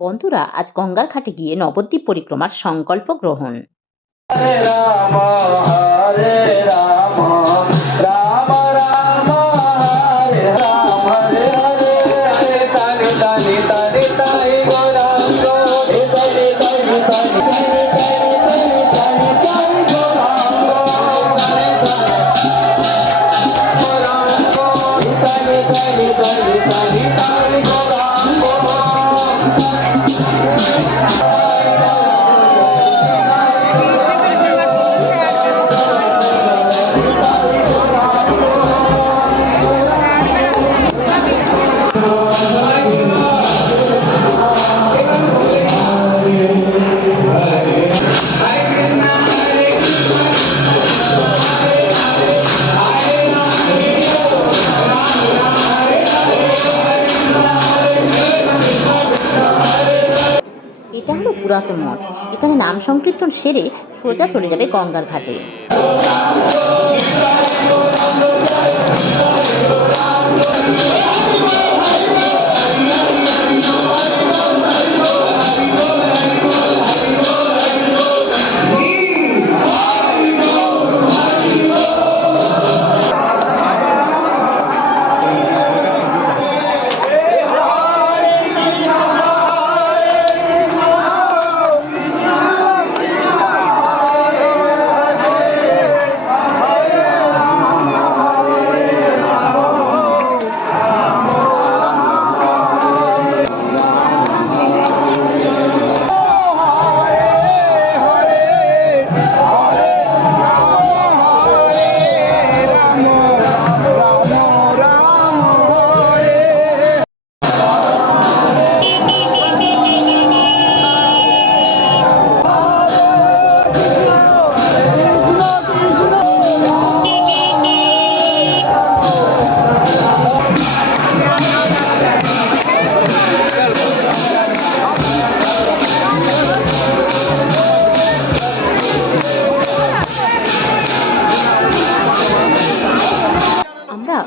বন্ধুরা আজ গঙ্গার ঘাটে গিয়ে নবদ্বীপ পরিক্রমার সংকল্প গ্রহণ হরে রাম পুরাতন মঠ। এখানে নাম সংকীর্তন সেরে সোজা চলে যাবে গঙ্গার ঘাটে।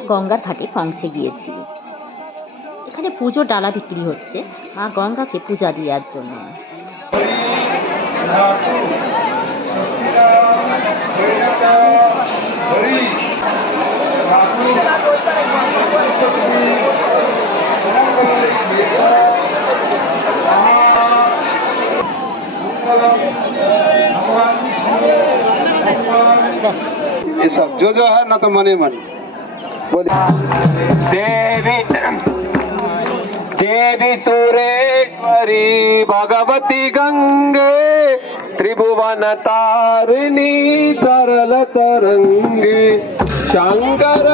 গঙ্গার ঘাটে পৌঁছে গিয়েছি এখানে পুজো ডালা বিক্রি হচ্ছে মা গঙ্গাকে পূজা দেওয়ার জন্য ব্যাস ये सब जो जो है ना तो मने मनी దేవి దేవి సురేశ్వరి భగవతి గంగే త్రిభువన తారిణి తరల తరంగి శంకర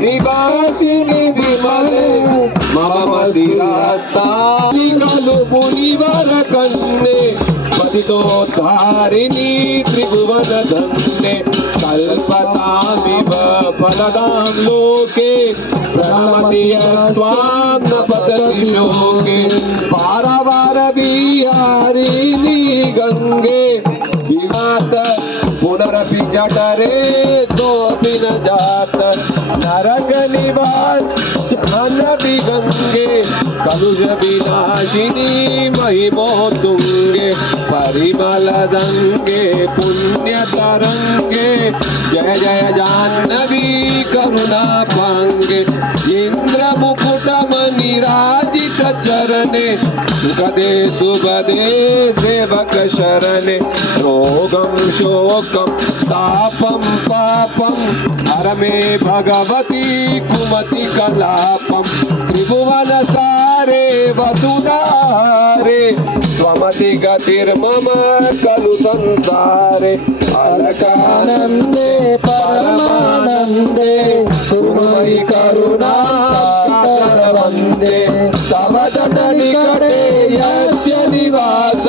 నివాసిని విమలే మమ మదిరా తాని కన్నే प्रसिद्धोद्धारिणी कल्पता विव फलदां लोके प्रणमति त्वां न पतति शोके पारवारविहारिणी गङ्गे विवात रवि जटरे दो बिन जातर। नरक निवास नदी गंगे। कलुज विनाशिनी महिमो तुंगे परिमल दंगे पुण्य तरंगे। जय जय जाह्नवी करुणा पांगे। శరణే సుఖదే సుభదే సేవక శరణే. రోగం శోకం తాపం పాపం హరమే భగవతి కుమతి కలాపం. త్రిభువన సారే వసుధారే స్వమతి గతిర్మమ కలు సంసారే. అలకానందే పరమానందే సుమై కరుణా వందే. वन्दे तव निकटे यस्य निवास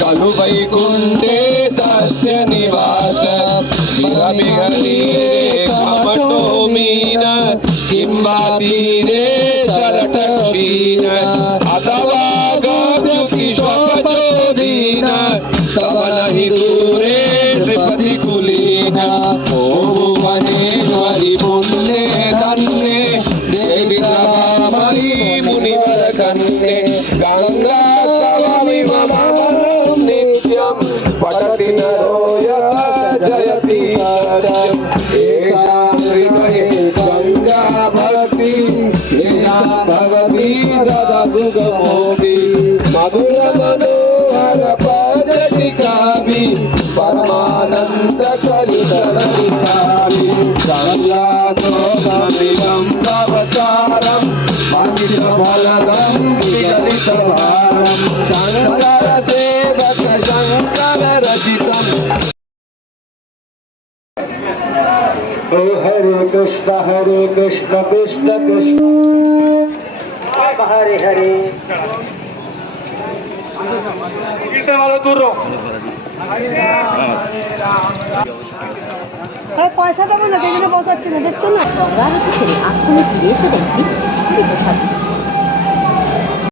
खलु वैकुण्ठे तस्य निवास मिहमीरे कमटो मीन किं वा तीरे सरटक्षीण अथवा गव्युकिशोदीन तव नहि दूरे प्रतिकुलीन ओ सुगमोऽपि मधुरमनोहर भजति कापि परमानन्द कलितलितापि गङ्गासोदमिदं भवतारम् पञ्चफलदं विगलितभारं शङ्करसेवक शङ्कररचितम् ओ हरे कृष्ण हरे कृष्ण कृष्ण कृष्ण हरे हरे তাই পয়সা দেবো না দেখে বসাচ্ছে না দেখছো না গঙ্গা আরতি সেরে আশ্রমে ফিরে এসে দেখছি খিচুড়ি প্রসাদ